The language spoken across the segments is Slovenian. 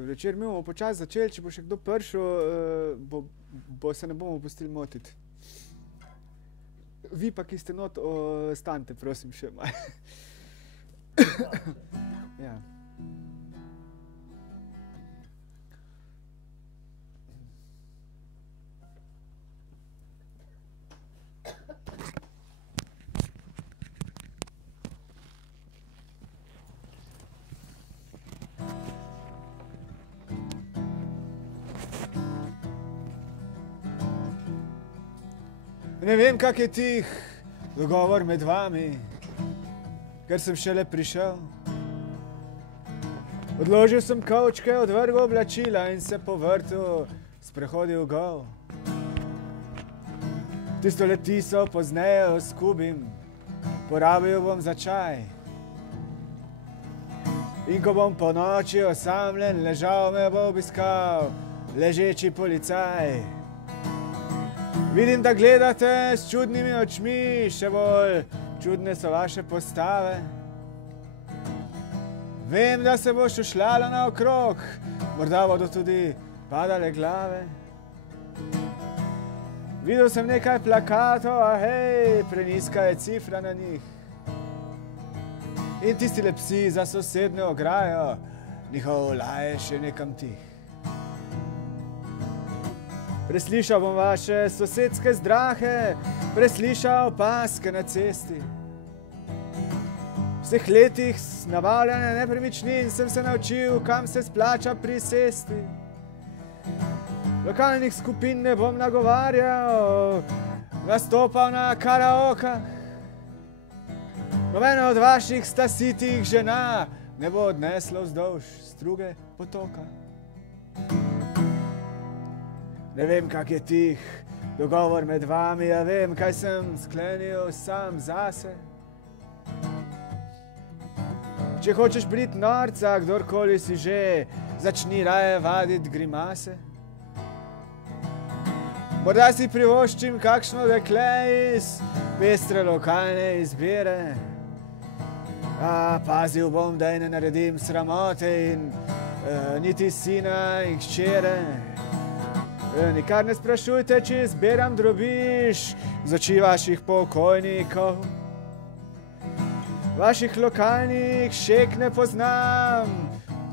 soboto večer. Mi bomo počasi začeli, če bo še kdo prišel, se ne bomo pustili motiti. Vi pa, ki ste not, ostanite, prosim, še malo. Ja. Ne vem, kak je tih dogovor med vami, ker sem šele prišel. Odložil sem kovčke, odvrgel oblačila in se povrtel, sprehodil gol. Tisto letiso pozneje oskubim, porabil bom za čaj. In ko bom po noči osamljen, ležal me bo obiskal ležeči policaj. Vidim, da gledate s čudnimi očmi, še bolj čudne so vaše postave. Vem, da se bo šušljalo naokrog, morda bodo tudi padale glave. Videl sem nekaj plakatov, a hej, prenizka je cifra na njih. In tisti le psi za sosednjo ograjo, njihov laj je še nekam tih. Preslišal bom vaše sosedske zdrahe, preslišal paske na cesti. V vseh letih nabavljanja nepremičnin sem se naučil, kam se splača prisesti. Lokalnih skupin ne bom nagovarjal, nastopal na karaokah. Nobeno od vaših stasitih žena ne bo odneslo vzdolž struge potoka. Ne vem, kak je tih dogovor med vami, ja vem, kaj sem sklenil sam zase. Če hočeš biti norca, kdorkoli si že, začni raje vaditi grimase. Morda si privoščim kakšno dekle iz pestre lokalne izbire. Pazil bom, da ne naredim sramote in niti sina in hčere. Nikar ne sprašujte, če zbiram drobiž z oči vaših pokojnikov. Vaših lokalnih šek ne poznam,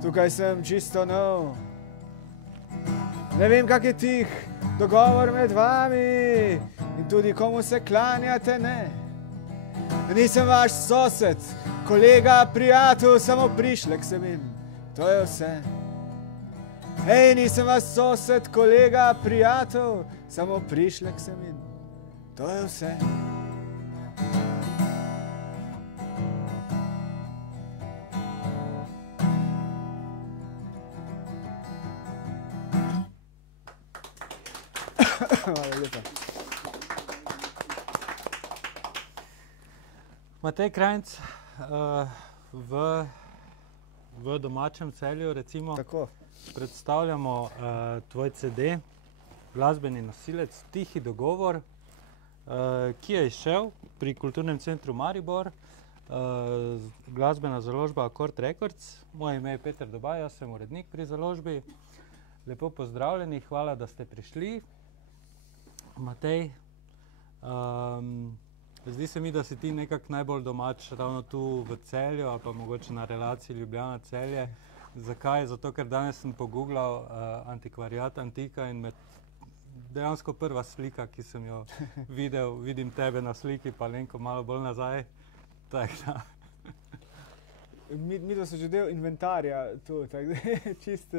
tukaj sem čisto nov. Ne vem, kak je tih dogovor med vami in tudi komu se klanjate, ne. Nisem vaš sosed, kolega, prijatelj, samo prišlek sem in to je vse. Hej, nisem vas sosed, kolega, prijatelj, samo prišlek sem in to je vse. Hvala lepa. Matej Krajnc, v domačem Celju, recimo, Tako. predstavljamo tvoj CD, glasbeni nosilec Tihi dogovor, ki je izšel pri Kulturnem centru Maribor, glasbena založba Akord Records. Moje ime je Peter Dobaj, jaz sem urednik pri založbi. Lepo pozdravljeni, hvala, da ste prišli. Matej, zdi se mi, da si ti nekako najbolj domač ravno tu v Celju, ali pa mogoče na relaciji Ljubljana-Celje. Zakaj? Zato, ker danes sem pogooglal antikvariat Antika in dejansko prva slika, ki sem jo videl, vidim tebe na sliki, pa Lenko malo bolj nazaj. Mi da so že del inventarja tu, tako da čist,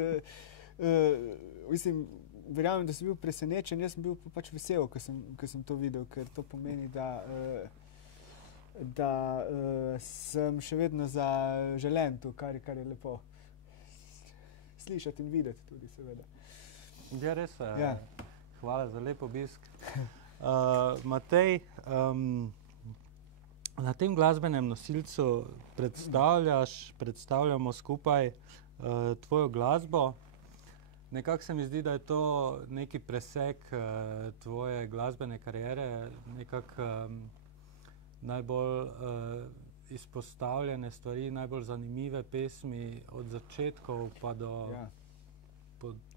mislim, verjamem, da si bil presenečen, jaz sem bil pač vesel, ko sem to videl, ker to pomeni, da sem še vedno zaželen tu, kar je lepo slišati in videti tudi, seveda. Ja, res, Ja. hvala za lep obisk. Matej, na tem glasbenem nosilcu predstavljamo skupaj tvojo glasbo. Nekako se mi zdi, da je to neki presek tvoje glasbene kariere, nekako najbolj izpostavljene stvari, najbolj zanimive pesmi od začetkov pa do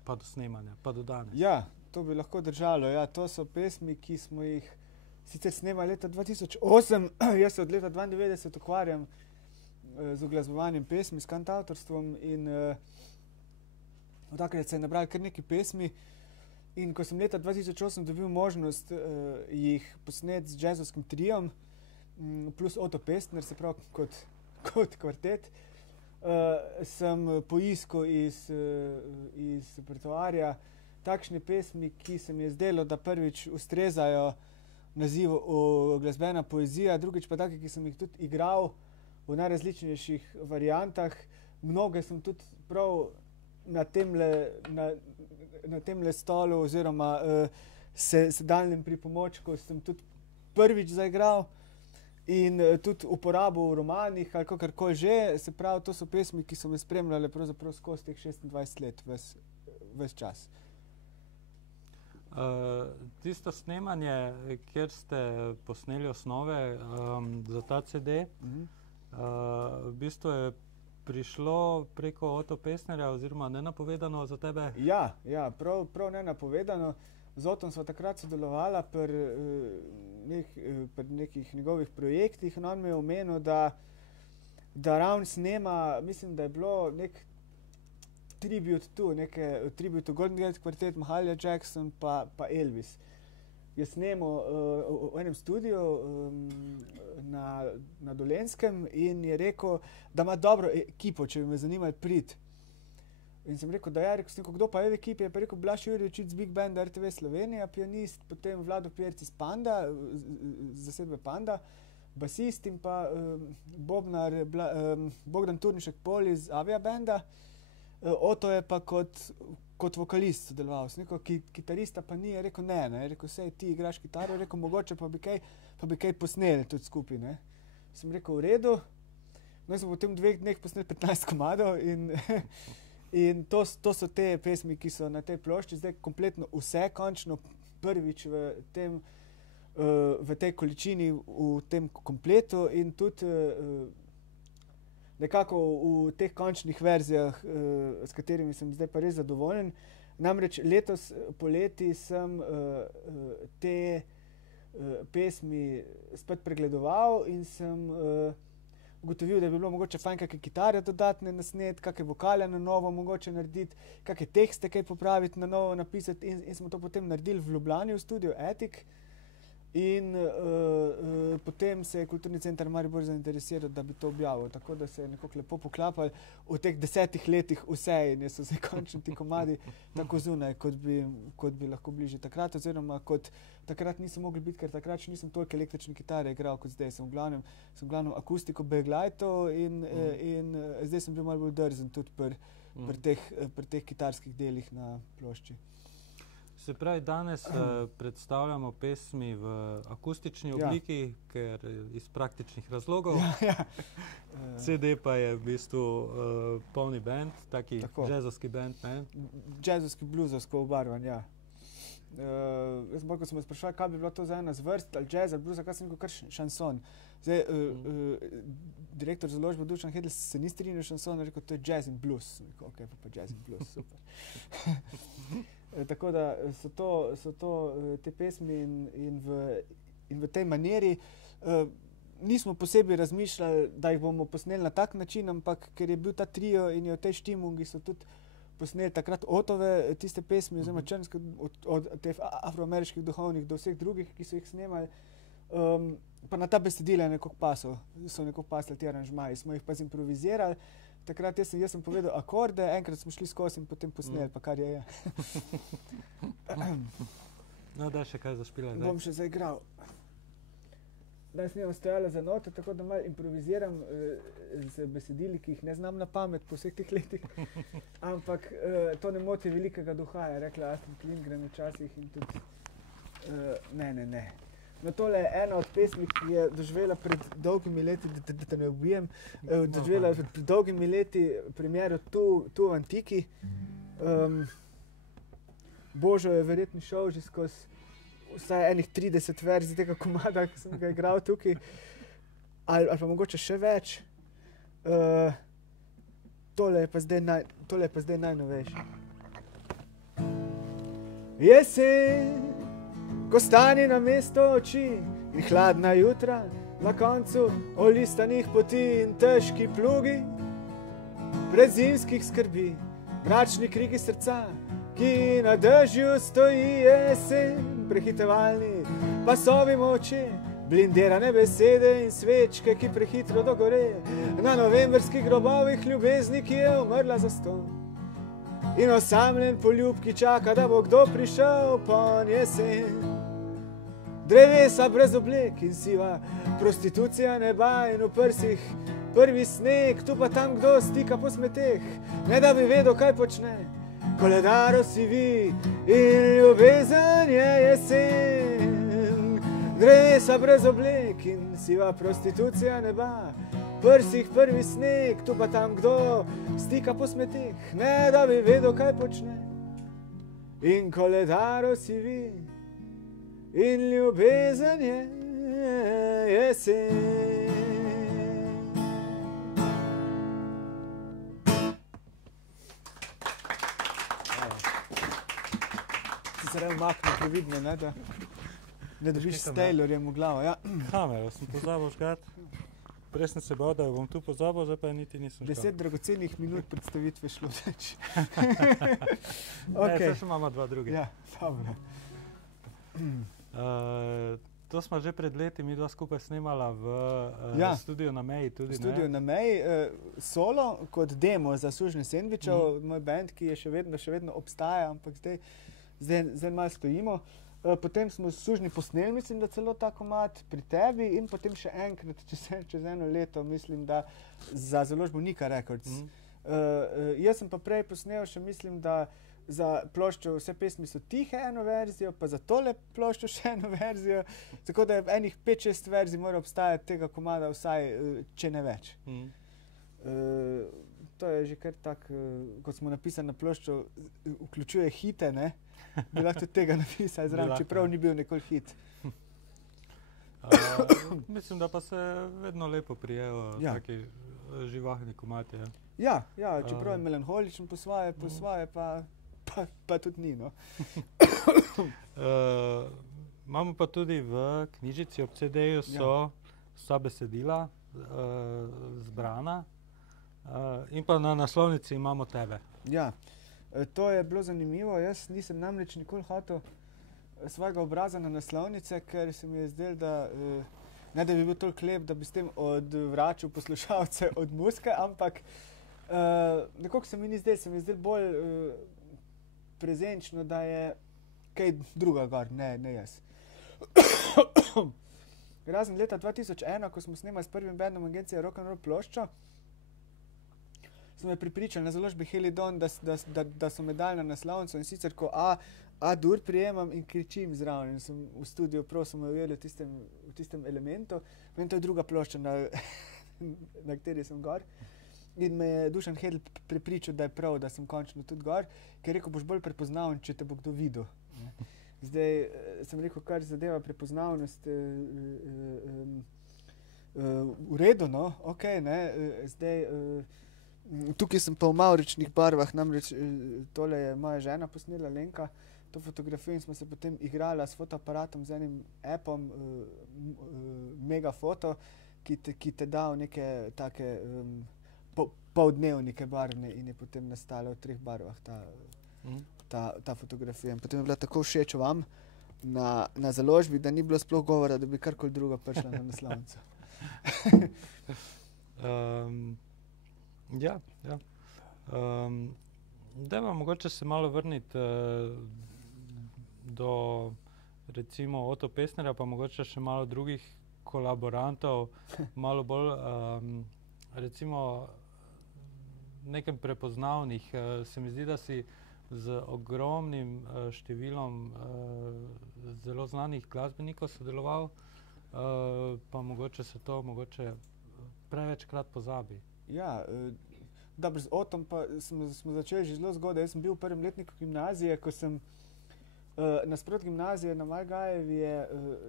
pa do snemanja, pa do danes? Ja, to bi lahko držalo. Ja, to so pesmi, ki smo jih sicer snemali leta 2008. Jaz se od leta 1992 ukvarjam z uglasbovanjem pesmi, s kantavtorstvom in takrat se je nabrali kar nekaj pesmi. In ko sem leta 2008 dobil možnost jih posneti z jazzovskim triom, plus Otto Pestner, se pravi kot kvartet, sem poiskal iz repertoarja takšne pesmi, ki se mi je zdelo, da prvič ustrezajo nazivu glasbena poezija, drugič pa take, ki sem jih tudi igral v najrazličnejših variantah. Mnoge sem tudi prav na temle stolu oziroma sedanjem pripomočku sem tudi prvič zaigral in tudi uporabil v romanih ali kakorkoli že. Se pravi, to so pesmi, ki so me spremljale pravzaprav skozi teh 26 let, ves čas. Tisto snemanje, kjer ste posneli osnove za ta CD, v bistvu je prišlo preko Otto Pestnerja oziroma nenapovedano za tebe? Ja, prav nenapovedano. Z Otom sva takrat sodelovala pri nekih njegovih projektih in on mi je omenil, da ravno snema, mislim, da je bilo nek tribute to Golden Gate Quartet, Mahalia Jackson pa Elvis. Je snemal v enem studiu na Dolenjskem in je rekel, da ima dobro ekipo, če bi me zanimali priti. In sem rekel, da rekel sem, kdo pa je v ekipi, je pa rekel Blaž Jurjevič iz Big Banda RTV Slovenija, pianist, potem Vlado Pierc iz Panda, zasedbe Panda, basist in pa bobnar Bogdan Turnišek-Pol iz Avia Banda. Otto je pa kot vokalist sodeloval, sem rekel, kitarista pa ni, je rekel ne, je rekel, sej ti igraš kitaro, je rekel, mogoče pa bi kaj posneli tudi skupaj, ne. Sem rekel, v redu, no smo potem v 2 dneh posneli 15 komadov in to so te pesmi, ki so na tej plošči, zdaj kompletno vse, končno prvič v tej količini, v tem kompletu in tudi nekako v teh končnih verzijah, s katerimi sem zdaj pa res zadovoljen. Namreč letos poleti sem te pesmi spet pregledoval in sem ugotovil, da bi bilo mogoče fajn kakšne kitare dodatne nasneti, kakšne vokale na novo mogoče narediti, kakšne tekste kaj popraviti, na novo napisati in smo to potem naredili v Ljubljani v studiu Attic. In potem se je Kulturni center Maribor zainteresiral, da bi to objavil, tako da se je nekako lepo poklapalo v teh 10 letih vse in so se končno ti komadi tako zunaj, kot bi lahko bili že takrat, oziroma kot takrat nisem mogli biti, ker takrat še nisem toliko električne kitare igral kot zdaj. Sem v glavnem akustiko baglajtov in zdaj sem bil malo bolj drzen tudi pri teh kitarskih delih na plošči. Se pravi, danes predstavljamo pesmi v akustični obliki, ker iz praktičnih razlogov. CD pa je v bistvu polni band, taki jazzovski band, ne? Jazzovski, bluzovsko obarvan, ja. Jaz bolj, ko sem me sprašal, kaj bi bilo to za ena zvrst, ali jazz, ali blues, kaj sem rekel, kar šanson. Zdaj, direktor založbe Dušan Hedl se ni strinjal šanson, rekel, to je jazz in blues. Rekel, ok, pa jazz in blues, super. Tako da so to te pesmi in v tej maniri. Nismo posebej razmišljali, da jih bomo posneli na tak način, ampak ker je bil ta trio in je v tej štimungi so tudi posneli takrat Otove tiste pesmi, oziroma črnske, od teh afroameriških duhovnih do vseh drugih, ki so jih snemali. Pa na ta besedila so nekako pasli ti aranžmaji, smo jih pa zimprovizirali. Takrat jaz sem povedal akorde, enkrat smo šli skozi in potem posneli, pa kar je. No, daj še kaj zašpilati. Bom še zaigral. Danes nimam stojala za note, tako da malo improviziram z besedili, ki jih ne znam na pamet po vseh teh letih. Ampak to ne moti velikega duha, je rekla Astrid Lindgren včasih in tudi ne. No, tole je ena od pesmi, ki je doživela pred dolgimi leti, da te ne ubijem, doživela pred dolgimi leti premiero tu v Antiki. Božo je verjetno šel že skozi vsaj enih 30 verzij tega komada, ki sem ga igral tukaj, ali pa mogoče še več. Tole je pa zdaj najnovejše. Jesen, ko stani na mesto oči in hladna jutra na koncu olistanih poti in težki plugi, brez zimskih skrbi, mračni kriki srca, ki na dežju stoji. Jesen, prehitevalni pasovi moči, blindirane besede in svečke, ki prehitro dogore, na novembrskih grobovih ljubezni, ki je umrla za ston. In osamljen poljub, ki čaka, da bo kdo prišel pon. Jesen, drevesa brez oblek in siva prostitucija neba in v prsih prvi sneg, tu pa tam kdo stika po smeteh, ne da bi vedel, kaj počne. Koledaro si vi in ljubezen je. Jesen, drevesa brez oblek in siva prostitucija neba, prsih prvi sneg, tu pa tam kdo stika po smeteh, ne da bi vedel, kaj počne. In koledaro si vi in ljubezen je. Jesen. Si se raje umaknil previdno, ne, da ne dobiš s Taylorjem v glavo, ja. Kamero sem pozabil žgati. Prej sem se bal, da jo bom tu pozabil, zdaj pa niti nisem žgal. 10 dragocenih minut predstavitve šlo več. Ne, zdaj še imamo dva druge. Ja, dobro. To smo že pred leti mi dva skupaj snemala v studiu na Meji tudi, ne? V studiu na Meji, solo kot demo za Sužnje sendvičev, moj band, ki je še vedno obstaja, ampak zdaj malo stojimo. Potem smo Sužnji posneli, mislim, da celo ta komad pri tebi in potem še enkrat čez eno leto, mislim, da za založbo Nika Records. Jaz sem pa prej posnel še, mislim, da za ploščo Vse pesmi so tihe eno verzijo, pa za tole ploščo še eno verzijo, tako da je enih 5-6 verzij mora obstajati tega komada vsaj, če ne več. To je že kar tak, kot smo napisali na ploščo, vključuje hite, ne? Bi lahko tudi tega napisali zraven, čeprav ni bil nikoli hit. Mislim, da pa se vedno lepo prijejo taki živahni komati. Ja, čeprav je melanholičen po svoje pa tudi ni, no. Imamo pa tudi v knjižici ob CD-ju so vsa besedila zbrana in pa na naslovnici imamo tebe. Ja. To je bilo zanimivo, jaz nisem namreč nikoli hotel svojega obraza na naslovnice, ker se mi je zdelo, da ne da bi bil toliko lep, da bi s tem odvračal poslušalce od muzike, ampak nekako se mi ni zdelo, se mi je zdelo bolj prezenčno, da je kaj druga gor, ne jaz. Razen leta 2001, ko smo snemali s prvim bandom agencije Rock'n'Roll ploščo, so me pripričali na založbi Helidon, da so me dali na naslovnico in sicer ko A-dur prijemam in kričim zraven in sem v studiu prav so me ujeli v tistem elementu. In to je druga plošča, na kateri sem gor. In me je Dušan Hedl prepričal, da je prav, da sem končno tudi gor, ker je rekel, boš bolj prepoznaven, če te bo kdo videl. Zdaj sem rekel, kar zadeva prepoznavnost, v redu, no, okej, ne, zdaj tukaj sem pa v mavričnih barvah, namreč tole je moja žena posnela, Lenka, to fotografijo in smo se potem igrala s fotoaparatom z enim appom Megafoto, ki te da v neke take poldnevnike barvne in je potem nastala v 3 barvah ta fotografija. In potem je bila tako všeč vam na založbi, da ni bilo sploh govora, da bi karkoli druga prišla na naslovnico. Ja. Dajmo mogoče se malo vrniti do recimo Oto Pestnerja, pa mogoče še malo drugih kolaborantov, malo bolj recimo nekem prepoznavnih. Se mi zdi, da si z ogromnim številom zelo znanih glasbenikov sodeloval, pa mogoče se to prevečkrat pozabi. Ja, dobro, z Otom pa smo začeli že zelo zgodaj. Jaz sem bil v prvem letniku gimnazije, ko sem Nasprot gimnazije na Malgajevi je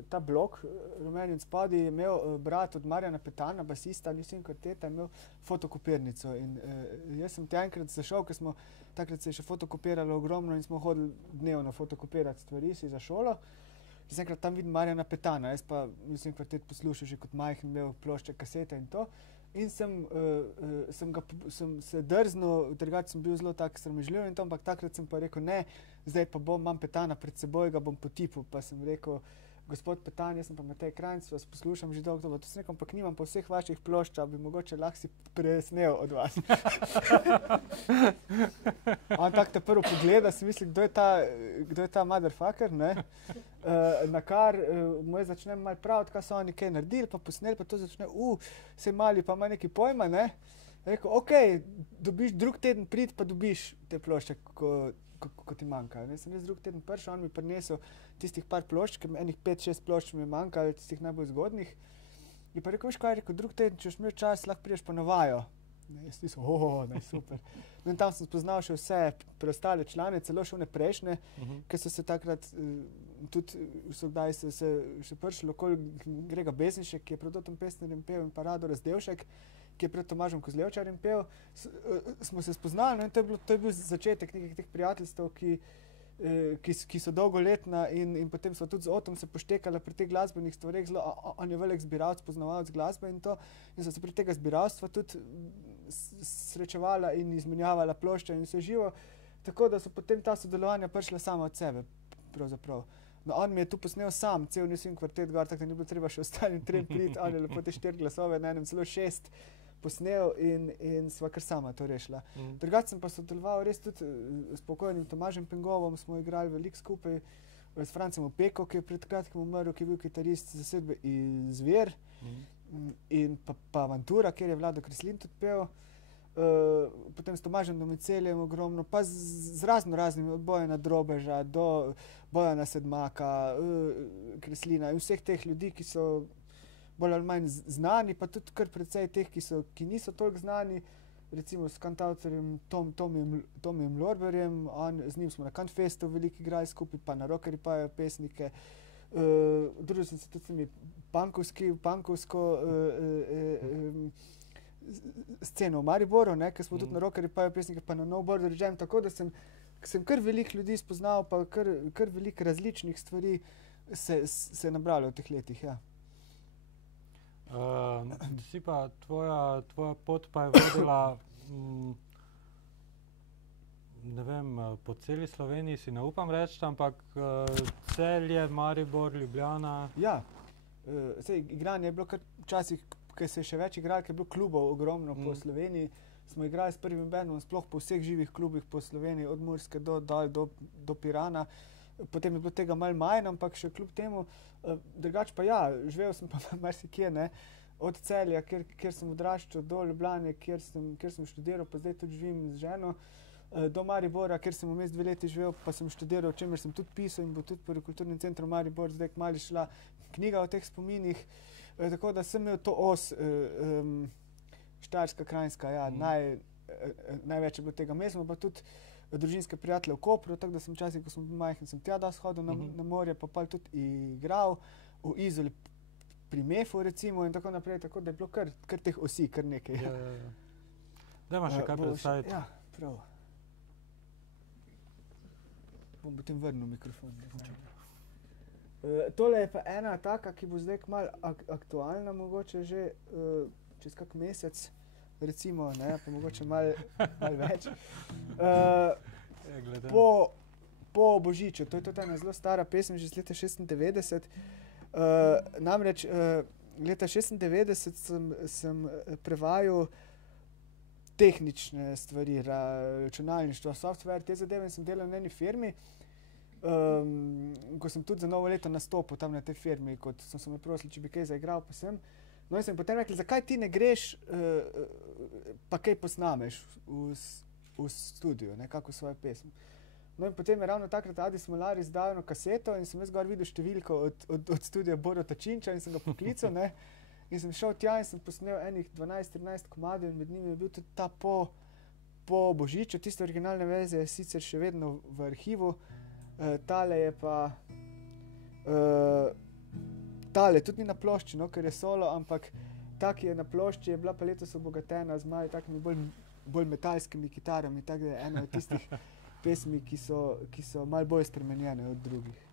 ta blok, rumeni od spodaj, je imel brat od Marjana Petana, basista, nisem kvarteta, imel fotokopirnico. In jaz sem te enkrat zašel, ker smo takrat se je še fotokopiralo ogromno in smo hodili dnevno fotokopirati stvari si za šolo. Jaz enkrat tam vidim Marjana Petana, jaz pa nisem kvartet poslušal že kot majhen, imel plošče, kasete in to. In sem se drznil, drugače sem bil zelo tak sramežljiv in to, ampak takrat sem pa rekel, ne, zdaj pa imam Petana pred seboj, ga bom potipal. Pa sem rekel, gospod Petan, jaz sem pa Matej Krajnc, vas poslušam že dolgo, to sem rekel, ampak nimam pa vseh vaših plošč, bi mogoče lahko si presnel od vas. On tak te prvo pogleda, si misli, kdo je ta motherfucker, ne? Na kar mu je začnem malo praviti, kaj so oni kaj naredili, pa posneli, pa to začne, se mali pa ima neki pojma, ne? Rekel, okej, dobiš drug teden prid, pa dobiš te plošče, ko ti manjkajo. Sem jaz drug teden prišel, on mi prinesel tistih par plošč, ker enih 5-6 plošč mi je manjkalo, tistih najbolj zgodnih. In pa rekel, veš kaj, rekel, drug teden, če boš imel čas, lahko prideš pa na vajo. Jaz nisem, super. No in tam sem spoznal še vse preostale člane, celo še one prejšnje, ker so se takrat tudi so kdaj se še prišli okoli Grega Beznišek, ki je pred Otom Pestnerjem pel, in pa Rado Razdevšek, ki je pred Tomažem Kozlevčarjem pel. Smo se spoznali, no in to je bil začetek nekih teh prijateljstev, ki so dolgoletna in potem so tudi z Otom se poštekala pri teh glasbenih stvareh, zelo, on je velik zbiralec, poznavalec glasbe in to, in so se pri tega zbiralstva tudi srečevala in izmenjavala plošče in vse živo, tako da so potem ta sodelovanja prišla sama od sebe, pravzaprav. No, on mi je tu posnel sam, cel nisem kvartet gor, tako da ni bilo treba še ostalim trem priti, on je lepo te 4 glasove, na enem celo 6 posnel in sva kar sama to rešila. Drugače sem pa sodeloval res tudi s pokojnim Tomažem Pengovom, smo igrali veliko skupaj, s Francem Opeko, ki je pred kratkim umrl, ki je bil kitarist zasedbe Zver, in pa Avantura, kjer je Vlado Kreslin tudi pel. Potem s Tomažem Domiceljem ogromno, pa z raznimi, od Bojana Drobeža do Bojana Sedmaka, Kreslina in vseh teh ljudi, ki so bolj ali manj znani, pa tudi kar precej teh, ki niso toliko znani, recimo s kantavtorjem Tomijem Lorberjem, z njim smo na Kantfestu veliko igrali skupaj, pa na Rockerji pajajo pesnike. Družil sem se tudi s temi punkovsko sceno v Mariboru, ker smo tudi na Rockerji pajajo pesnike, pa na No Border Jam, tako da sem kar veliko ljudi spoznal, pa kar veliko različnih stvari se nabralo v teh letih, ja. Si pa tvoja pot pa je vodila, ne vem, po celi Sloveniji si ne upam reči, ampak Celje, Maribor, Ljubljana. Ja, igranje je bilo kar včasih, ker se je še več igral, ker je bilo klubov ogromno po Sloveniji. Smo igrali s prvim bendom sploh po vseh živih klubih po Sloveniji, od Murske do Pirana. Potem je bilo tega malo manj, ampak še kljub temu. Drugače pa ja, živel sem pa marsikje, ne. Od Celja, kjer sem odraščal, do Ljubljane, kjer sem študiral, pa zdaj tudi živim z ženo, do Maribora, kjer sem vmes 2 leti živel, pa sem študiral, o čemer sem tudi pisal in bo tudi pri Kulturnem centru Maribor zdaj kmalu šla knjiga o teh spominih. Tako da sem imel to os Štajerska, Kranjska, ja, največ je bilo tega. Imeli smo pa tudi družinske prijatelje v Kopru, tako da sem včasih, ko sem bil majhen, sem tja shodil na morje, pa tudi igral v Izoli pri Mefu recimo in tako naprej, tako da je bilo kar teh osi, kar nekaj. Dajmo še kaj predstaviti. Ja, prav. Bom potem vrnil mikrofon. Tole je pa ena taka, ki bo zdaj kmalu aktualna, mogoče že čez kak mesec, recimo, ne, pa mogoče malo več. Po Božiču, to je tudi ena zelo stara pesem, že iz leta 96. Namreč leta 96 sem prevajal tehnične stvari, računalništvo, software, te zadeve in sem delal na eni firmi. Ko sem tudi za novo leto nastopil tam na tej firmi, kot so me prosili, če bi kaj zaigral, pa sem. No in sem potem rekli, zakaj ti ne greš, pa kaj posnameš v studiu, nekako svojo pesem. No in potem je ravno takrat Adi Smolar izdal eno kaseto in sem jaz gor videl številko od studia Borota Činča in sem ga poklical, ne. In sem šel tja in sem posnel enih 12-13 komadov in med njimi je bil tudi ta po Božiču. Tiste originalne verzije je sicer še vedno v arhivu, Tale je pa, tale tudi ni na plošči, no, ker je solo, ampak ta, ki je na plošči, je bila pa letos obogatena z malo takimi bolj metalskimi kitarami, tako da je ena od tistih pesmi, ki so malo bolj spremenjene od drugih.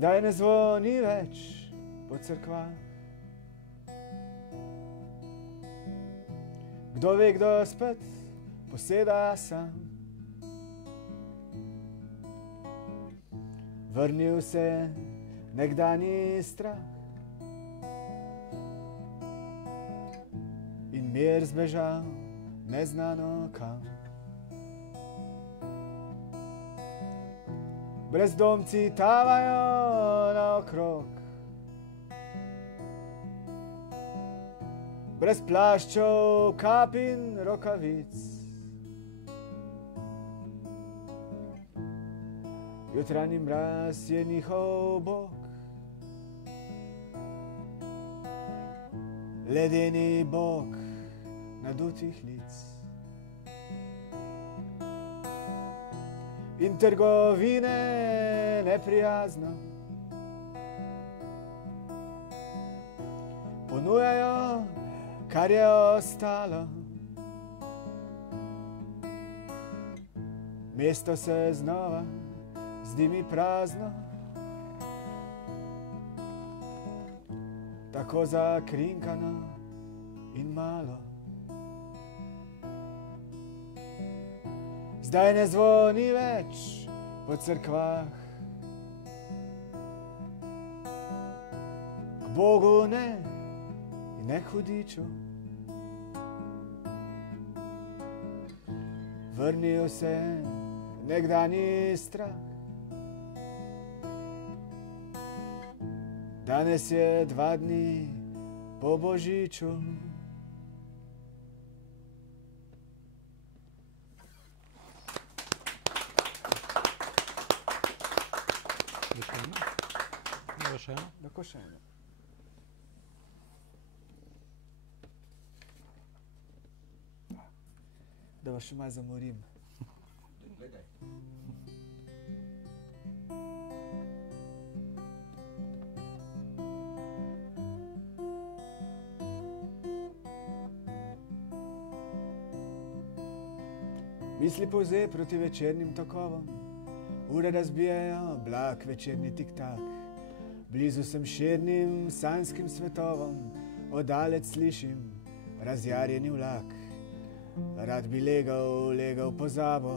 Zdaj ne zvoni več po cerkvah. Kdo ve, kdo spet poseda sam. Vrnil se nekdanji strah in mir zbežal neznano kam. Brezdomci tavajo naokrog, brez plaščev, kap in rokavic. Jutranji mraz je njihov bog, ledeni bog nadutih lic. In trgovine neprijazno ponujajo, kar je ostalo. Mesto se znova zdi mi prazno, tako zakrinkano in malo. Zdaj ne zvoni več po cerkvah, k Bogu ne in ne k hudiču. Vrnil se nekdanji strah, danes je 2 dni po Božiču. Lahko še eno. Da vas še malo zamorim. Misli polze proti večernim tokovom, ure razbijajo blag večerni tik-tak. Blizu sem širnim sanjskim svetovom, oddalec slišim razjarjeni vlak. Rad bi legal pozabo,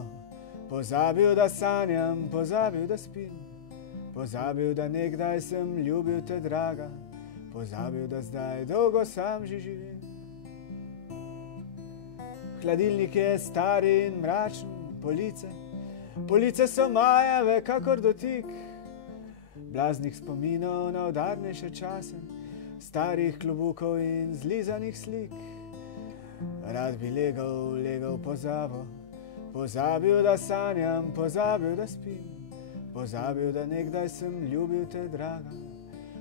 pozabil, da sanjam, pozabil, da spim, pozabil, da nekdaj sem ljubil te, draga, pozabil, da zdaj dolgo sam že živim. Hladilnik je stari in mračen, police so majave kakor dotik, blaznih spominov na udarnejše čase, starih klobukov in zlizanih slik. Rad bi legal pozabo, pozabil, da sanjam, pozabil, da spim, pozabil, da nekdaj sem ljubil te, draga,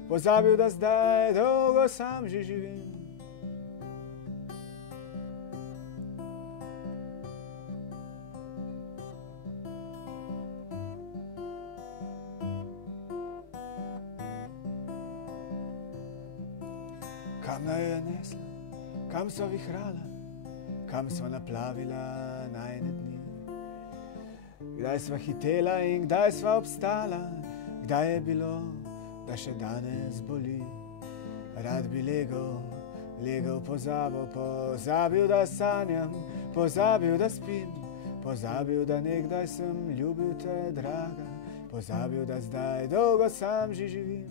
pozabil, da zdaj dolgo sam že živim. Kam naj je nesla, kam sva vihrala, kam sva naplavila najine dni. Kdaj sva hitela in kdaj sva obstala, kdaj je bilo, da še danes boli. Rad bi legal pozabo, pozabil, da sanjam, pozabil, da spim, pozabil, da nekdaj sem ljubil te, draga, pozabil, da zdaj dolgo sam že živim.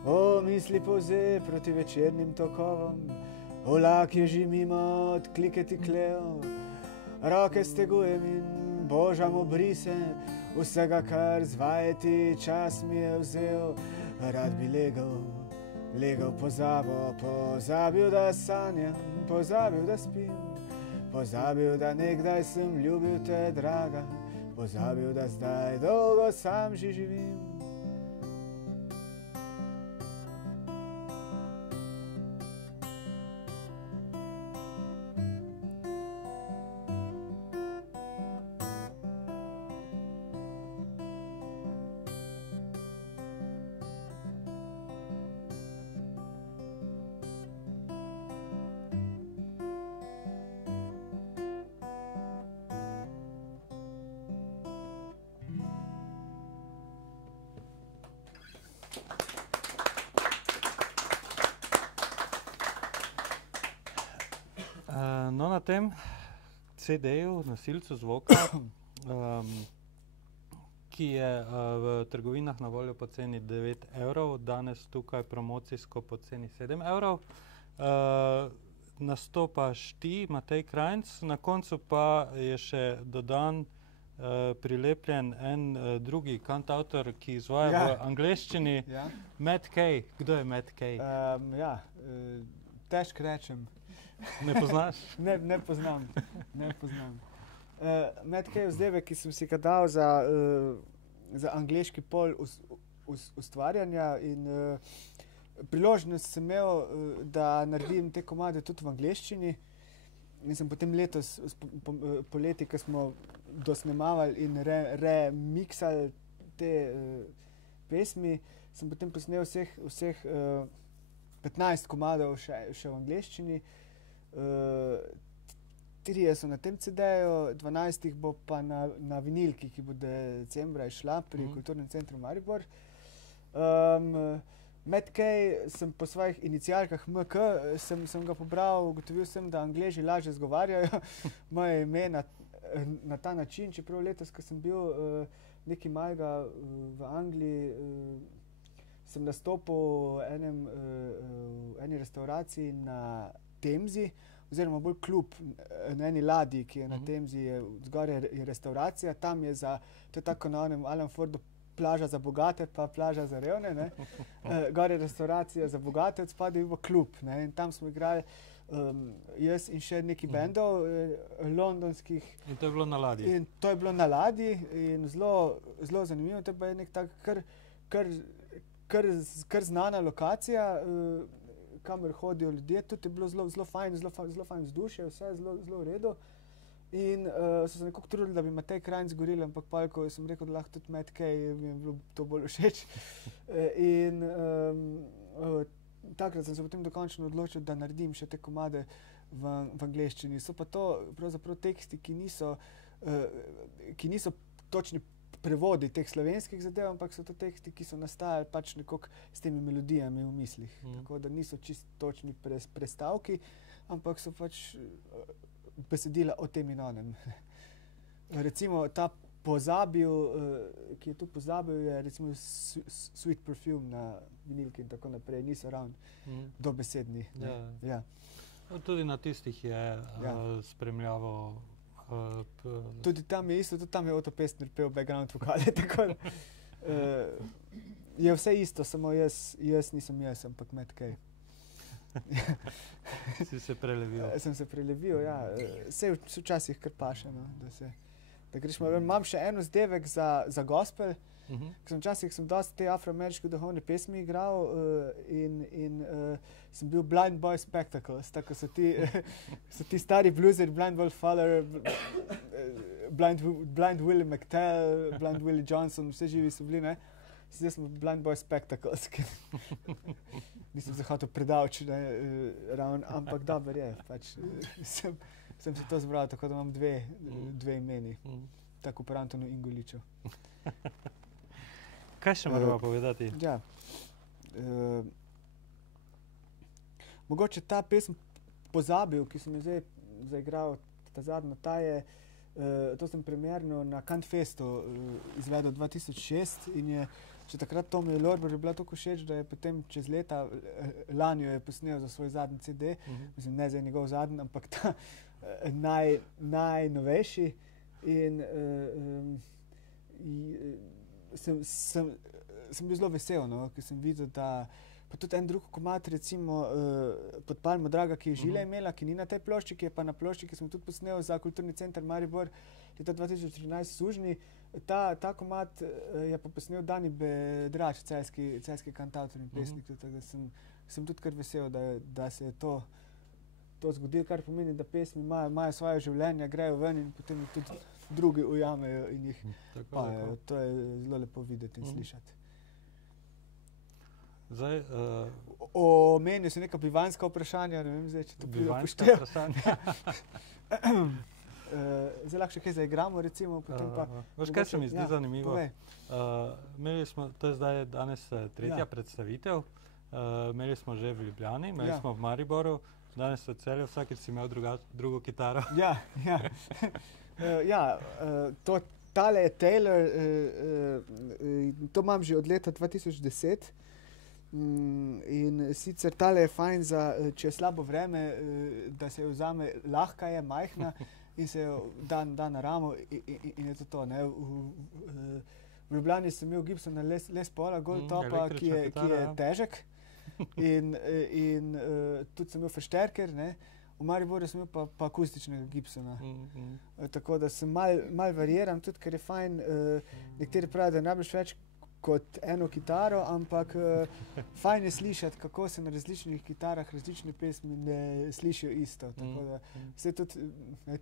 O, misli polze proti večernim tokovom, vlak je že mimo, odklike tiklejo, roke stegujem in božam obrise vsega, kar zvajeti čas mi je vzel. Rad bi legal pozabo, pozabil, da sanjam, pozabil, da spim, pozabil, da nekdaj sem ljubil te, draga, pozabil, da zdaj dolgo sam že živim. na tem CD-ju, nosilcu zvoka, ki je v trgovinah na voljo po ceni 9 €, danes tukaj promocijsko po ceni 7 €. Nastopaš ti, Matej Krajnc, na koncu pa je še dodan prilepljen en drugi kantavtor, ki izvaja v angleščini, Matt Kay. Kdo je Matt Kay? Težko rečem. Ne poznaš? Ne poznam. Matt Kay je vzdevek, ki sem si ga dal za angleški pol ustvarjanja in priložnost sem imel, da naredim te komade tudi v angleščini. In sem potem letos, poleti, ko smo dosnemavali in remiksali te pesmi, sem potem posnel vseh 15 komadov še v angleščini. 3 so na tem CD-ju, 12 jih bo pa na vinilki, ki bo decembra išla pri Kulturnem centru Maribor. Matt Kay sem po svojih inicialkah MK, sem ga pobral, ugotovil sem, da Angleži lažje zgovarjajo moje ime na ta način, čeprav letos, ko sem bil nekaj malega v Angliji, sem nastopil v eni restauraciji na Temzi, oziroma bolj klub na eni ladji, ki je na Temzi, zgoraj je restauracija, tam je to je tako na onem Alan Fordu, plaža za bogate, pa plaža za revne, ne. Gor je restauracija za bogate, od spodaj je bil klub, ne. In tam smo igrali jaz in še nekaj bendov londonskih. In to je bilo na ladji? In to je bilo na ladji in zelo zanimivo. To je pa nek tak kar znana lokacija, kamor hodijo ljudje. Tudi je bilo zelo fajn vzdušje, vse zelo v redu. In so se nekako trudili, da bi Matej Krajnc zgorili, ampak pa, ko sem rekel, da lahko tudi Matt Kay, mi je bilo to bolj všeč. In takrat sem se potem dokončno odločil, da naredim še te komade v angleščini. So pa to pravzaprav teksti, ki niso točni prevodi teh slovenskih zadev, ampak so to teksti, ki so nastajali pač nekako s temi melodijami v mislih. Tako da niso čisto točni prestavki, ampak so pač besedila o tem in onem. Recimo ta pozabil, ki je tu pozabil, je recimo Sweet Perfume na vinilki in tako naprej, niso ravno dobesedni. Ja. Tudi na tistih je spremljavo. Tudi tam je isto, tudi tam je Otto Pestner pel background vokale, tako je vse isto, samo jaz nisem jaz, ampak Matt Kay. Si se prelevil. Sem se prelevil, ja. Saj včasih kar paše, no, da greš malo. Imam še en vzdevek za gospel, ker včasih sem dosti te afroameriške duhovne pesmi igral in sem bil Blind Boy Spectacles, tako so ti stari blueseri, Blind Wolf Fowler, Blind Willie McTell, Blind Willie Johnson, vse živi so bili, ne. Zdaj smo Blind Boy Spectacles, ker nisem se hotel predavčiti, ampak dober je, pač sem si to zbral, tako da imam dve imeni, tako po Antonu Ingoliču. Kaj še moramo povedati? Ja. Mogoče ta pesem Pozabil, ki sem jo zdaj zaigral, ta zadnja, to sem premierno na Kantfestu izvedel 2006 in je še takrat Tomi Lorber je bila tako všeč, da je potem čez leta, lani jo je posnel za svoj zadnji CD, mislim, ne za njegov zadnji, ampak ta najnovejši in sem bil zelo vesel, no, ker sem videl, da pa tudi en drug komad, recimo Pod palmo draga, ki je Žile imela, ki ni na tej plošči, ki je pa na plošči, ki sem tudi posnel za Kulturni center Maribor leta 2013 Sužnji. Ta komad je pa posnel Dani Bedrač, celjski kantavtor in pesnik, tako da sem tudi kar vesel, da se je to zgodilo, kar pomeni, da pesmi imajo svoje življenje, grejo ven in potem jih tudi drugi ujamejo in jih pajajo. To je zelo lepo videti in slišati. Zdaj, omenil si neka bivanjska vprašanja, ne vem zdaj, če to pride upoštev. Bivanjska vprašanja? Zdaj lahko še kaj zaigramo, recimo, potem pa... Veš, kaj se mi zdi zanimivo? Imeli smo, to je zdaj danes tretja predstavitev, imeli smo že v Ljubljani, imeli smo v Mariboru, Danes v Celju vsakič si imel drugo kitaro. Tale je Taylor, to imam že od leta 2010. In sicer tale je fajn za, če je slabo vreme, da se jo vzame, lahka je, majhna in se jo da na ramo in je to, ne. V Ljubljani sem imel Gibsona Les Paula Gold Topa, ki je težek in tudi sem imel Verstärker, ne. V Mariboru sem imel pa akustičnega Gibsona. Tako da sem mal variiram tudi, ker je fajn, nekateri pravijo, da ne rabiš več kot eno kitaro, ampak fajn je slišati, kako se na različnih kitarah različne pesmi ne slišijo isto. Tako da vse tudi,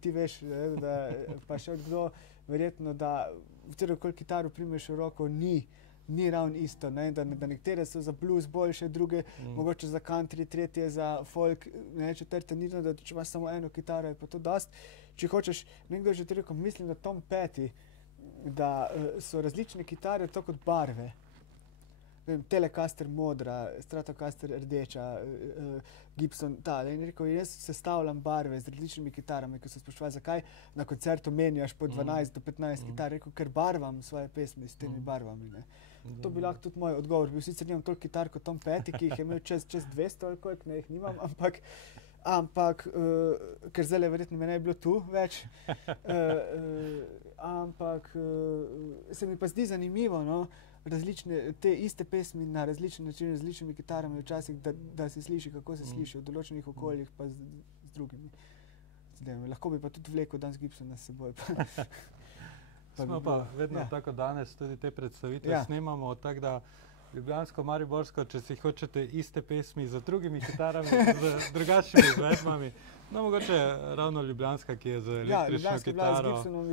ti veš, da pa še kdo, verjetno, da katerokoli kitaro primeš v roko, ni ravno isto, ne? Da nekatere so za blues boljše, druge mogoče za country, tretje za folk, ne, četrte ni, da če imaš samo eno kitaro, je pa to dost. Če hočeš, nekdo je že rekel, mislim, da Tom Petty, da so različne kitare to kot barve. Telecaster modra, Stratocaster rdeča, Gibson tale. In rekel, jaz sestavljam barve z različnimi kitarami, ko so spraševali, zakaj na koncertu menjaš po 12 do 15 kitar. Rekel, ker barvam svoje pesmi s temi barvami. Ne. To bi lahko tudi moj odgovor bil. Sicer nimam toliko kitar kot Tom Petty, ki jih je imel čez 200 ali koliko, ne jih nimam, ampak ker zdaj verjetno me ne bi bilo tu več, ampak se mi pa zdi zanimivo, no, različne, te iste pesmi na različen način, z različnimi kitarami včasih, da se sliši, kako se sliši v določenih okoljih, pa z drugimi zadevami. Lahko bi pa tudi vlekel danes Gibsona s seboj. Smo pa vedno tako danes tudi te predstavitve snemamo, tako da ljubljansko-mariborsko, če si hočete iste pesmi z drugimi kitarami, z drugačnimi izvedbami. No, mogoče ravno ljubljanska, ki je z električno kitaro. Z Gibsonom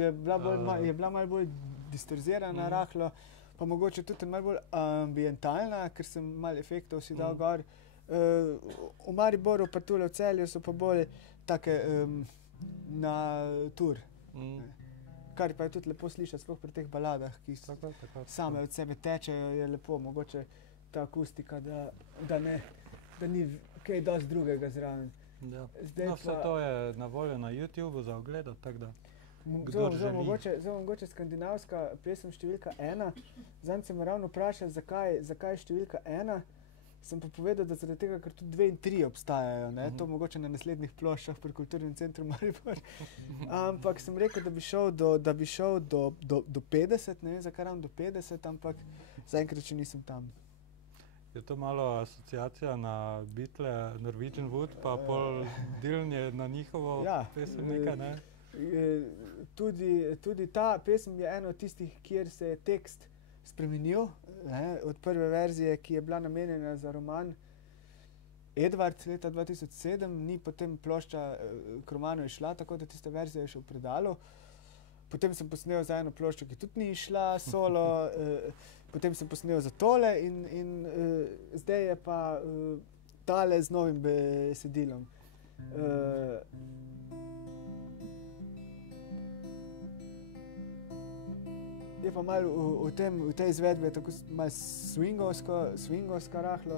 je bila malo bolj distorzirana, rahlo, pa mogoče tudi malo bolj ambientalna, ker sem malo efektov si dal gor. V Mariboru pa tule v Celju so pa bolj take na tur. Kar pa je tudi lepo slišati, sploh pri teh baladah, ki same od sebe tečejo, je lepo, mogoče ta akustika, da ni kaj dosti drugega zraven. Vse to je na voljo na YouTubeu za ogledati, tako da kdor želi. Zelo mogoče skandinavska pesem številka 1. Zanj sem ravno vprašal, zakaj je številka 1. Sem pa povedal, da zaradi tega, ker tudi 2 in 3 obstajajo, ne? To mogoče na naslednjih ploščah pri Kulturnem centru Maribor. Ampak sem rekel, da bi šel do 50, ne vem, zakaj ravno do 50, ampak zaenkrat še nisem tam. Je to malo asociacija na Beatle, Norwegian Wood, pa pol Dylan je na njihovo pesem nekaj, ne? Tudi ta pesem je eno od tistih, kjer se je tekst spremenil, od prve verzije, ki je bila namenjena za roman Edward leta 2007, ni potem plošča k romanu išla, tako da tista verzija je še v predalu. Potem sem posnel za eno ploščo, ki tudi ni išla solo, potem sem posnel za tole in zdaj je pa tale z novim besedilom. Je pa malo v tej izvedbi tako malo swingovska rahlo,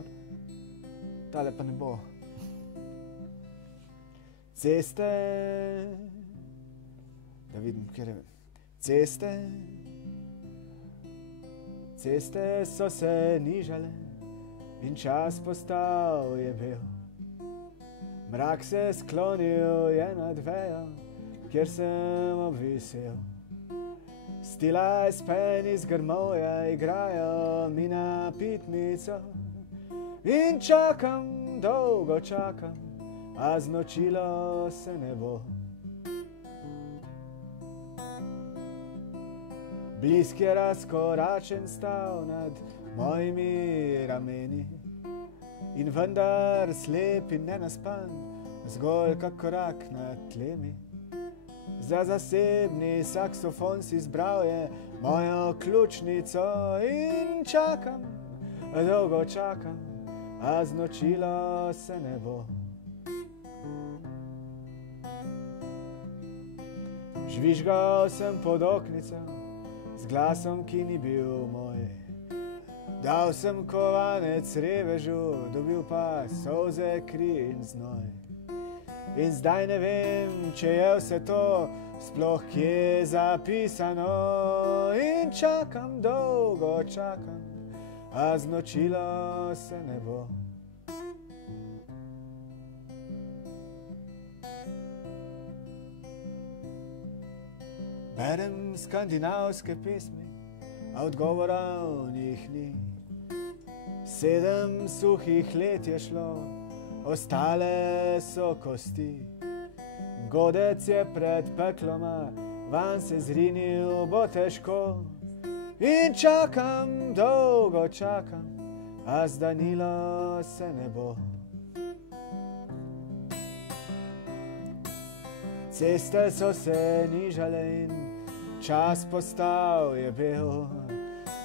tale pa ne bo. Ceste, da vidim, kjer je. Ceste so se nižale in čas postal je bel. Mrak se sklonil je nad vejo, kjer sem obvisel. Stila spen iz grmovja igrajo mi na pitnico in čakam, dolgo čakam, a znočilo se ne bo. Blisk je razkoračen stal nad mojimi rameni in vendar slep in nenaspan, zgolj kak korak nad tlemi. Za zasebni saksofon si izbral je mojo ključnico in čakam, dolgo čakam, a znočilo se ne bo. Žvižgal sem pod oknico z glasom, ki ni bil moj. Dal sem kovanec revežu, dobil pa solze, kri in znoj. In zdaj ne vem, če je vse to sploh kje zapisano. In čakam, dolgo čakam, a znočilo se ne bo. Berem skandinavske pesmi, a odgovora v njih ni. 7 suhih let je šlo, ostale so kosti. Godec je pred pekloma, van se zrinil bo težko. In čakam, dolgo čakam, a zdanilo se ne bo. Ceste so se nižale in čas postal je bel.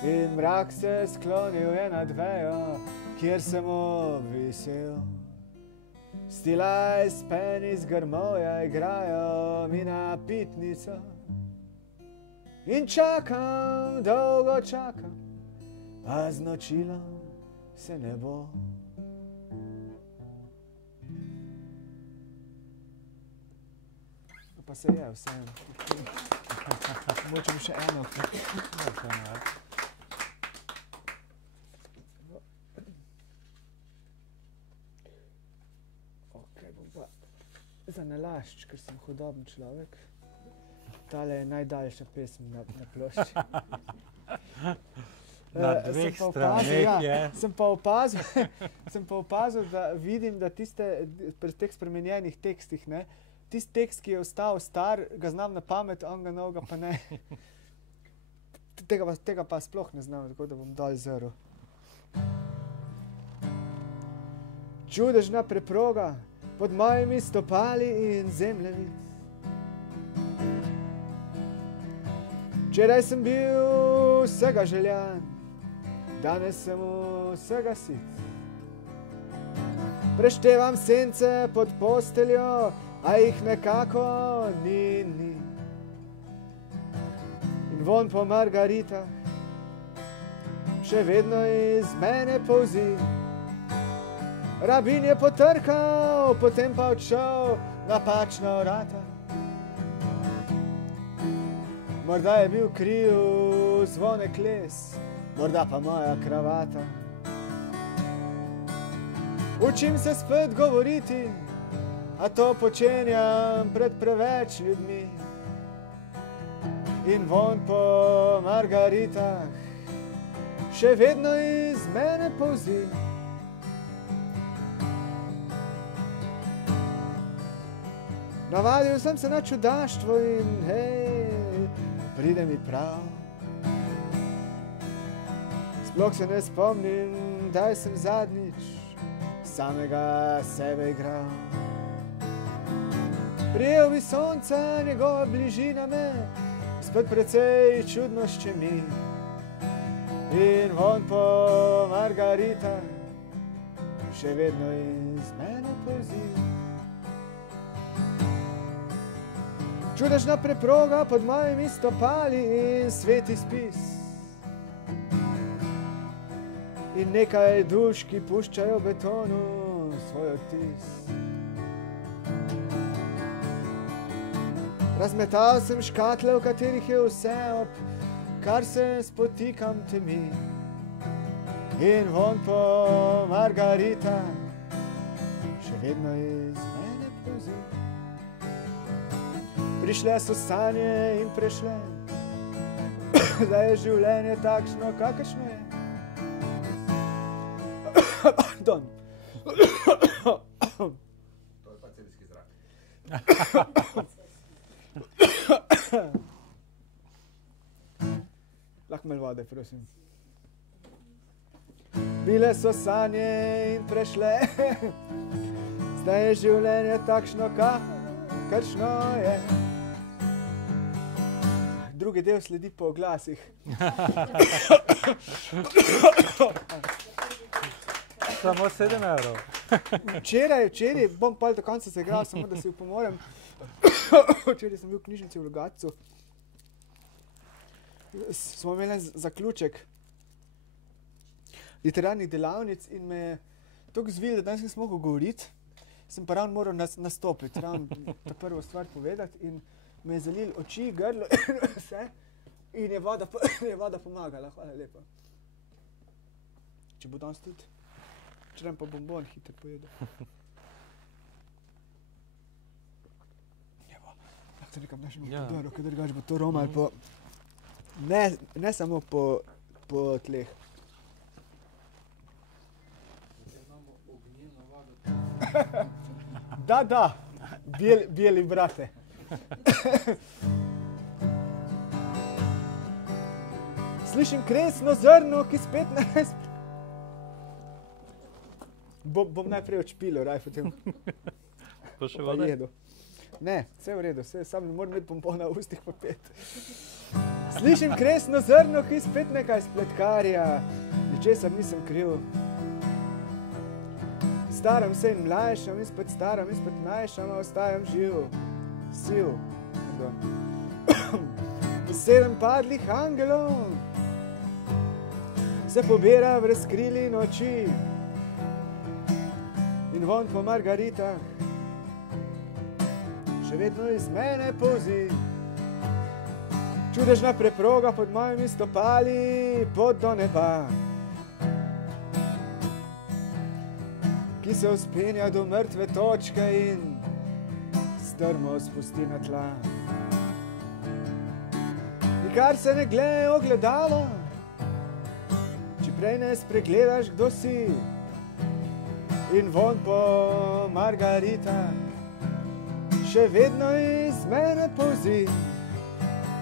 In mrak se sklonil je nad vejo, kjer sem obvisel. Stilaj speni z grmovja igrajo mi na pitnico. In čakam, dolgo čakam, a znočilo se ne bo. Pa se je vseeno. Močem še eno. Ok, bom pa za nalašč, ker sem hudoben človek. Tale je najdaljša pesem na plošči. Na dveh straneh je. Sem pa opazil, da vidim, da pri teh spremenjenih tekstih, ne, tisti tekst, ki je ostal star, ga znam na pamet, on ga novega pa ne. Tega pa sploh ne znam, tako da bom dol zrl. Čudežna preproga pod mojimi stopali in zemljevid. Včeraj sem bil vsega željan, danes sem vsega sit. Preštevam sence pod posteljo, a jih nekako ni. In von po margaritah še vedno iz mene polzi. Rabin je potrkal, potem pa odšel napačna vrata. Morda je bil kriv Zvonek les, morda pa moja kravata. Učim se spet govoriti, a to počenjam pred preveč ljudmi. In von po margaritah še vedno iz mene polzi. Navadil sem se na čudaštvo in hej, pride mi prav. Sploh se ne spomnim, kdaj sem zadnjič samega sebe igral. Prijel bi sonca, njegova bližina me spet precej čudno ščemi. In von po margaritah še vedno iz mene polzi. Čudežna preproga pod mojimi stopali in sveti spis. In nekaj duš, ki puščajo betonu svoj odtis. Razmetal sem škatle, v katerih je vse, ob kar se spotikam temi. In von po margaritah še vedno iz mene polzi. Prišle so sanje in prešle, da je življenje takšno, kakršno je. Pardon. To je pacijentski zrak. Lahko malo vode, prosim. Bile so sanje in prešle, zdaj je življenje takšno, kakršno je. Drugi del sledi po oglasih. Samo 7 evrov. Včeraj, bom pol do konca se igral, samo da si upomorem. Včeraj sem bil v knjižnici v Logatcu. Smo imeli zaključek literarnih delavnic in me je toliko zvil, da danes nisem mogel govoriti. sem pa ravno moral nastopiti, ravno ta prvo stvar povedati in me je zalil oči, grlo in vse in je voda pomagala, hvala lepa. Če bo danes tudi, če nam pa bombon hitro pojedo. Lahko nekam našemu podoro, kaj drugače bo to romalo po, ne samo po tleh. Da, bijeli brate. Slišim kresno zrno, ki spet ne... Bom najprej odšpilil, raj potem. Pa še vode? Jedu. Ne, vse v redu, sam ne moram imeti pompona v ustih pa pet. Slišim kresno zrno, ki spet nekaj spletkarja, ničesar nisem kriv. Staram se in mlajšam, in spet staram, in spet mlajšam, a ostajam živ. Siv. Sedem padlih angelov se pobira v razkrili noči in von po margaritah še vedno iz mene polzi. Čudežna preproga pod mojimi stopali pot do neba, ki se vzpenja do mrtve točke in strmo spusti na tla. Nikar se ne glej ogledalo, če prej ne spregledaš, kdo si, in von po margaritah še vedno iz mene polzi.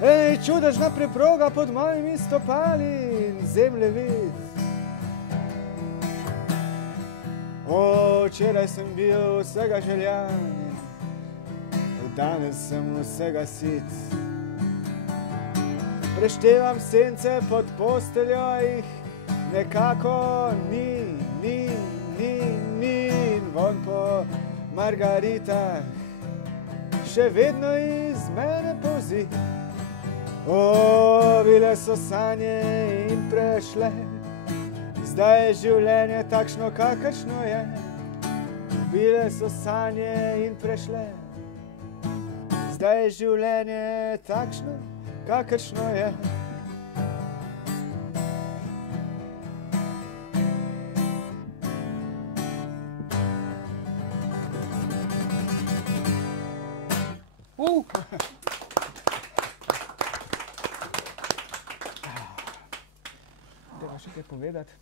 Ej, čudežna preproga pod mojimi stopali in zemljevid. Včeraj sem bil vsega željan, danes sem vsega sit. Preštevam sence pod posteljo, jih nekako ni, in von po margaritah še vedno iz mene polzi. Bile so sanje in prešle, zdaj je življenje takšno, kakršno je. Bile so sanje in prešle, zdaj je življenje takšno, kakršno je. Treba še kaj povedati?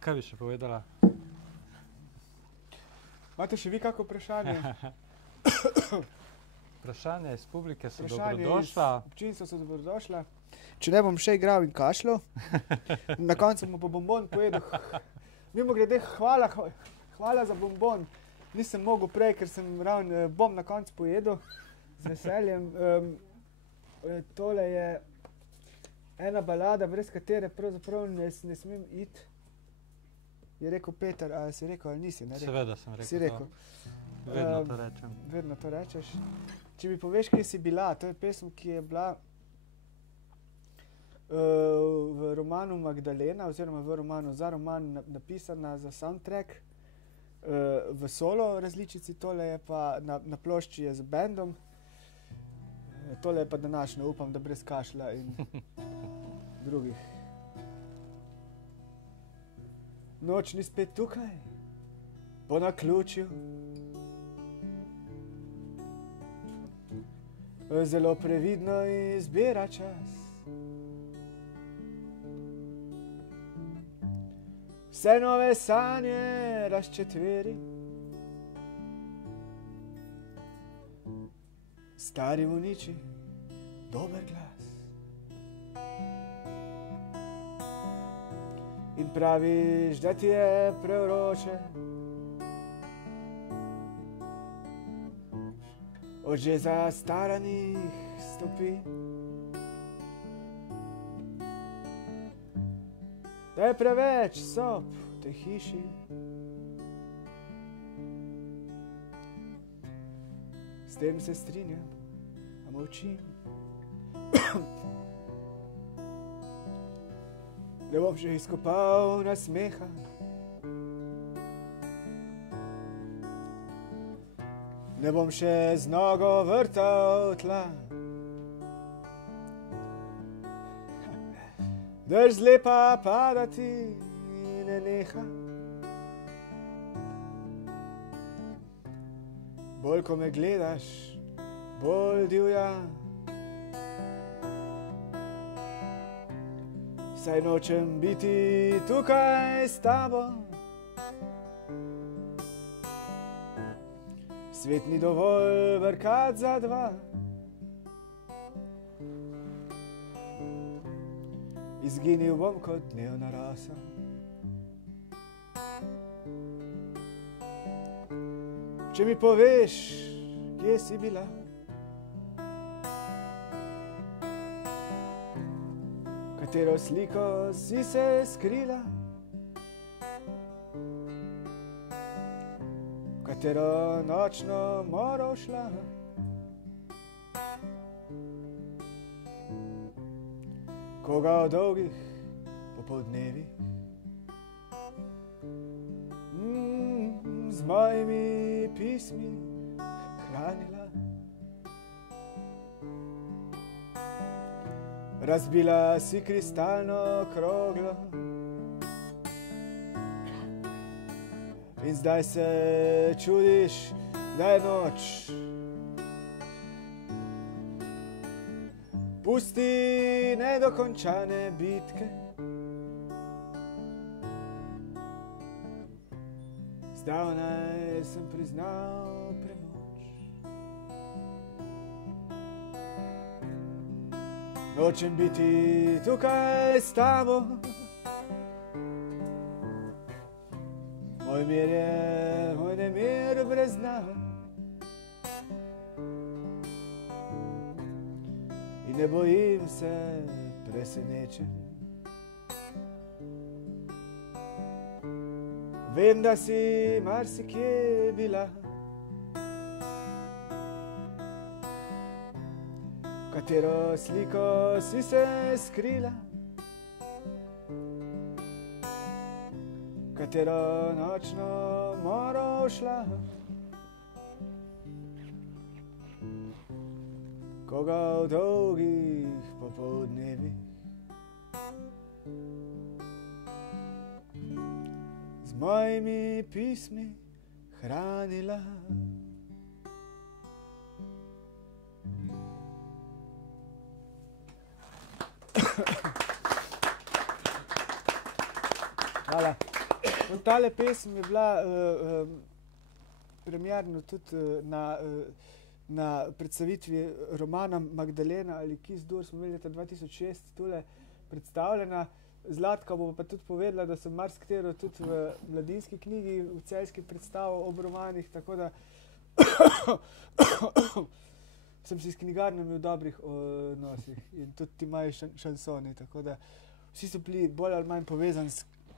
Kaj bi še povedala? Imate še vi kako vprašanje? Vprašanja iz publike so dobrodošla. Občinstva so dobrodošla. Če ne bom še igral in kašljal, na koncu mu pa bombon pojedel. Mimogrede, hvala za bombon. Nisem mogel prej, ker sem ravno bom na koncu pojedel z veseljem. Tole je ena balada, brez katere pravzaprav ne smem iti. Je rekel Peter, ali si rekel ali nisi? Seveda sem rekel. Si rekel. Vedno to rečem. Vedno to rečeš. Če mi poveš, kje si bila, to je pesem, ki je bila v romanu Magdalena, oziroma v romanu za roman napisana za soundtrack, v solo različici, tole je pa na plošči je z bendom, tole je pa današnjo, upam, da brez kašlja in drugih. Noč ni spet tukaj, po naključju. Zelo previdno izbira čas. Vse nove sanje razčetveri. Stari uniči dober glas. In praviš, da ti je prevroče. Od že zastaranih stopinj. Da je preveč sob v tej hiši. S tem se strinjam, a molčim. Ne bom že izkopal nasmeha. ne bom še z nogo vrtal tla. Drž zlepa padati ne neha. Bolj ko me gledaš, bolj divja. Saj nočem biti tukaj s tabo. Svet ni dovolj vrkat za dva. Izginil bom kot dnevna rosa. Če mi poveš, kje si bila, katero sliko si se skrila, katero nočno moro šla, koga v dolgih popoldnevih z mojimi pismi hranila. Razbila si kristalno kroglo in zdaj se čudiš, da je noč. Pusti nedokončane bitke. Zdavnaj sem priznal premoč. Nočem biti tukaj s tabo. Moj mir je moj nemir brez dna. In ne bojim se presenečen. Vem, da si marsikje bila. Katero sliko si se skrila. Katero nočno moro šla. Koga v dolgih popoldnevih z mojimi pismi hranila. Hvala. Tale pesem je bila premierno tudi na predstavitvi romana Magdalena ali Kisdur, smo imeli leta 2006 tule predstavljena. Zlatka bo pa tudi povedala, da sem marsikatero tudi v mladinski knjigi v celjski predstavil ob romanih, tako da sem si s knjigarnami v dobrih odnosih in tudi ti imajo šansoni, tako da vsi so bili bolj ali manj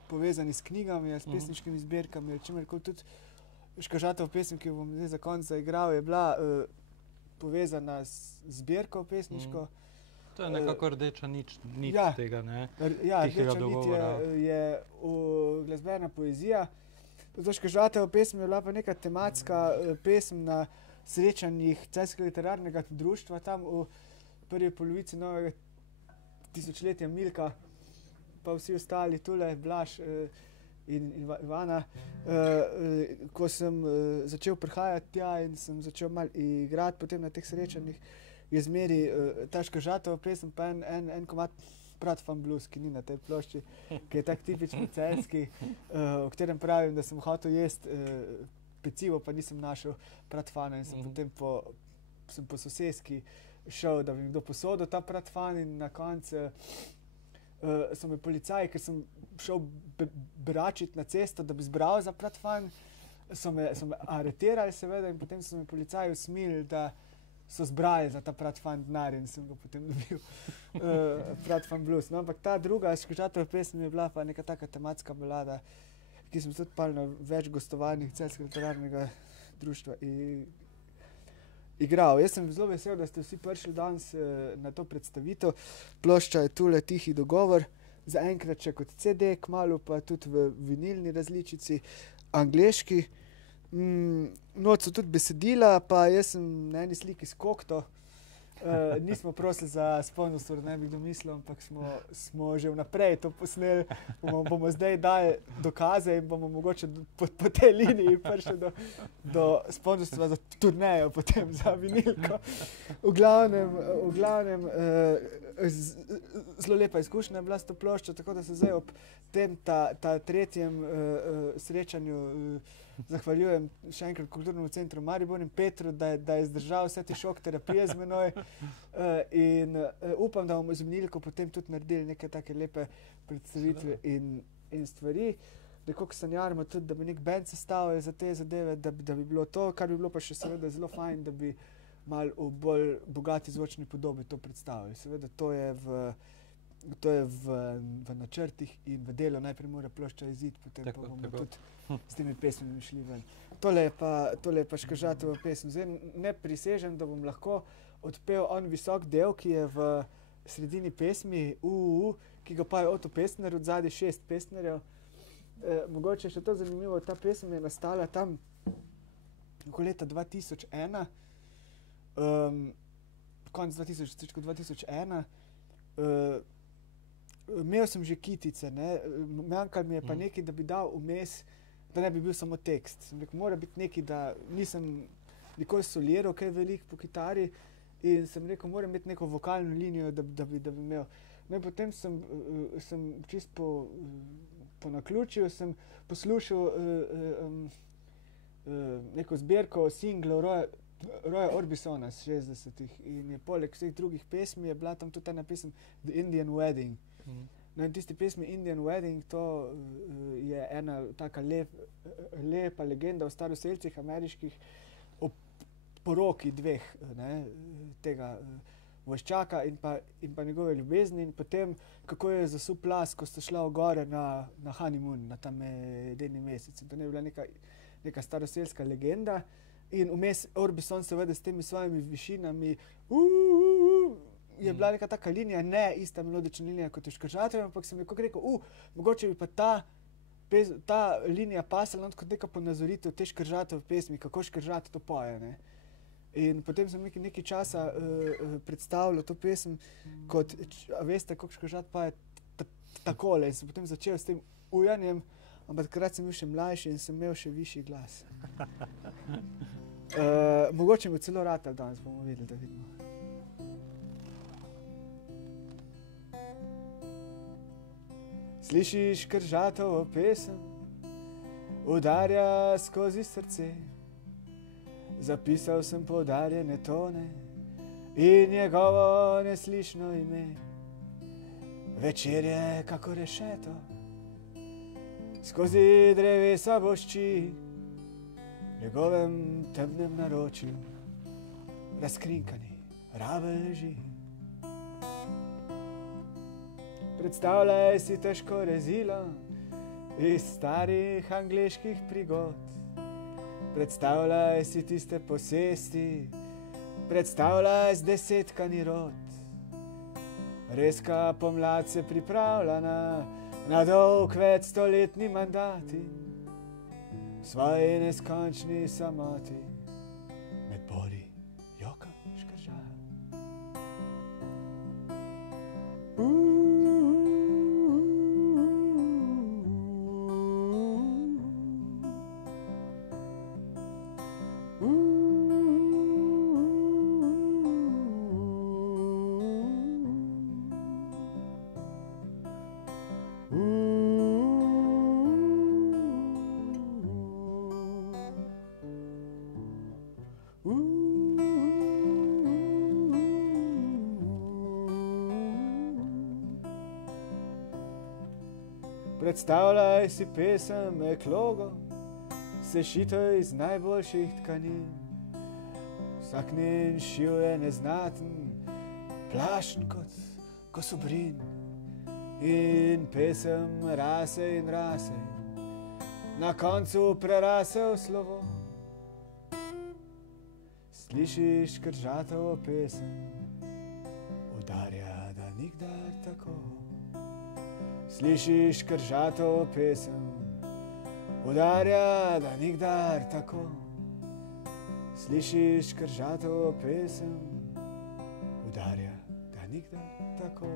povezani s knjigami, s pesniškimi zbirkami, čimerkoli tudi Škažatov pesem, ki jo bom zdaj za konec zaigral, je bila povezana z zbirko pesniško. To je nekako rdeča nit tega, ne? Ja, rdeča nit je glasbena poezija. Zato Škažatova pesem je bila pa neka tematska pesem na srečanjih Celjskega literarnega društva, tam v prvi polovici novega tisočletja, Milka, pa vsi ostali tule, Blaž in Ivana, ko sem začel prihajati tja in sem začel malo igrati potem na teh srečanjih, je zmeri ta Škažatova pesem pa en komad Pratfam blues, ki ni na tej plošči, ki je tak tipični celjski, o katerem pravim, da sem hotel jesti pecivo, pa nisem našel Pratfana in sem potem po soseski šel, da bi mi kdo posodil ta Pratfan in na koncu so me policaji, ker sem šel beračiti na cesto, da bi zbral za Pratfan, so me aretirali seveda in potem so me policaji usmilili, da so zbrali za ta Pratfan denar in sem ga potem dobil Pratfam blues. No, ampak ta druga Škažatova pesem je bila pa neka taka tematska balada, ki sem tudi pal na več gostovanjih Celjskega literarnega društva igral. Jaz sem zelo vesel, da ste vsi prišli danes na to predstavitev. Plošča je tule Tihi dogovor, zaenkrat še kot CD, kmalu pa tudi v vinilni različici, angleški. Noč so tudi besedila, pa jaz sem na eni sliki s kokto. Nismo prosili za sponzor, ne bi kdo mislil, ampak smo že vnaprej to posneli. Bomo zdaj dali dokaze in bomo mogoče po tej liniji prišli do sponzorstva za turnejo, potem za vinilko. V glavnem zelo lepa izkušnja je bila s to ploščo, tako da se zdaj ob tem ta tretjem srečanju zahvaljujem še enkrat Kulturnemu centru Maribor in Petru, da je zdržal vse te šok terapije z menoj in upam, da bomo z vinilko potem tudi naredili neke take lepe predstavitve in stvari. Nekako sanjarimo tudi, da bi nek band sestavili za te zadeve, da bi bilo to, kar bi bilo pa še seveda zelo fajn, da bi malo v bolj bogati zvočni podobi to predstavili. Seveda to je v načrtih in v delu, najprej mora plošča iziti, potem pa bomo tudi s temi pesmimi šli ven. Tole je pa Škržatova pesem. Zdaj ne prisežem, da bom lahko odpel on visok del, ki je v sredini pesmi, ki ga paje Oto Pestner, od zadaj 6 Pestnerjev. Mogoče še to zanimivo, ta pesem je nastala tam okoli leta 2001, konec 2001. Imel sem že kitice, manjkalo mi je pa nekaj, da bi dal vmes, da ne bi bil samo tekst. Sem rekel, mora biti nekaj, da nisem nikoli soliral kaj veliko po kitari in sem rekel, moram imeti neko vokalno linijo, da bi imel. No in potem sem čisto po naključju sem poslušal neko zbirko singlov Roya Orbisona z 60-ih in je poleg vseh drugih pesmi je bila tam tudi ena pesem The Indian Wedding. No in tisti pesmi Indian Wedding, to je ena taka lepa legenda o staroselcih ameriških o poroki dveh, tega vojščaka in pa njegove ljubezni in potem, kako je zasul plaz, ko sta šla v gore na honeymoon, na tam medeni mesec. In to je bila neka staroselska legenda. In vmes Orbison seveda s temi svojimi višinami je bila neka taka linija, ne ista melodična linija kot je Škržatova, ampak sem nekako rekel, mogoče bi pa ta linija pasala kot neka ponazoritev te Škržatove pesmi, kako Škržat to poje, ne. In potem sem nekaj časa predstavljal to pesem kot, a veste, kako Škržat poje takole in sem potem začel s tem ujanjem, ampak takrat sem bil še mlajši in sem imel še višji glas. Mogoče bo celo ratal danes, bomo videli, da vidimo. Slišiš Škržatovo pesem, udarja skozi srce. Zapisal sem poudarjene tone in njegovo neslišno ime. Večer je kako rešeto, skozi drevesa bošči, v njegovem temnem naročju razkrinkani rabelj leži. Predstavljaj si težko rezilo iz starih angleških prigod. Predstavljaj si tiste posesti, predstavljaj zdesetkani rod. Reska pomlad se pripravlja na dolg večstoletni mandati, v svoji neskončni samoti, med bori joka Škrža. Predstavljaj si pesem eklogo, sešito iz najboljših tkanin. Vsak njen šiv je neznaten, plašen kot kosobrin. In pesem rase in rase, na koncu prerase v slovo. Slišiš Škržatovo pesem, udarja, da nikdar tako. Slišiš Škržatovo pesem, Udarja, da nikdar tako slišiš kržatovo pesem. Udarja, da nikdar tako.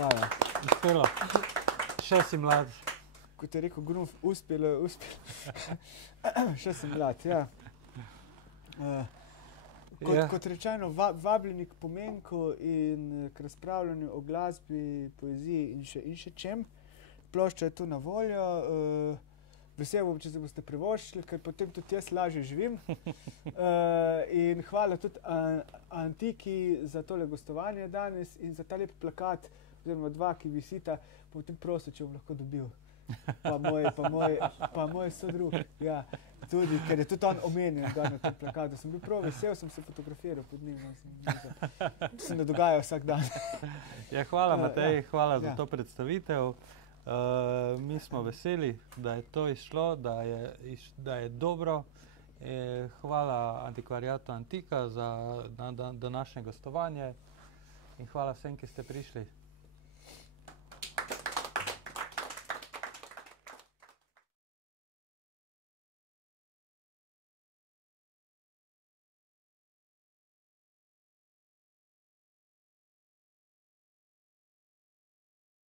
Hvala. Uspelo. Še si mlad. Kot je rekel Grunf, uspelo. Še sem mlad, ja. Kot rečeno, vabljeni k pomenku in k razpravljanju o glasbi, poeziji in še čem. Plošča je tu na voljo. Vesel bom, če se boste privoščili, ker potem tudi jaz lažje živim. In hvala tudi Antiki za tole gostovanje danes in za ta lep plakat, oziroma dva, ki visita, potem prosil, če bom lahko dobil. Pa moj sodrug, ja, tudi, ker je tudi on omenjen na tem plakatu. Sem bil prav vesel, sem se fotografiral pod njim. To se ne dogaja vsak dan. Ja, hvala Matej, hvala za to predstavitev. Mi smo veseli, da je to izšlo, da je dobro. Hvala Antikvariatu Antika za današnje gostovanje in hvala vsem, ki ste prišli.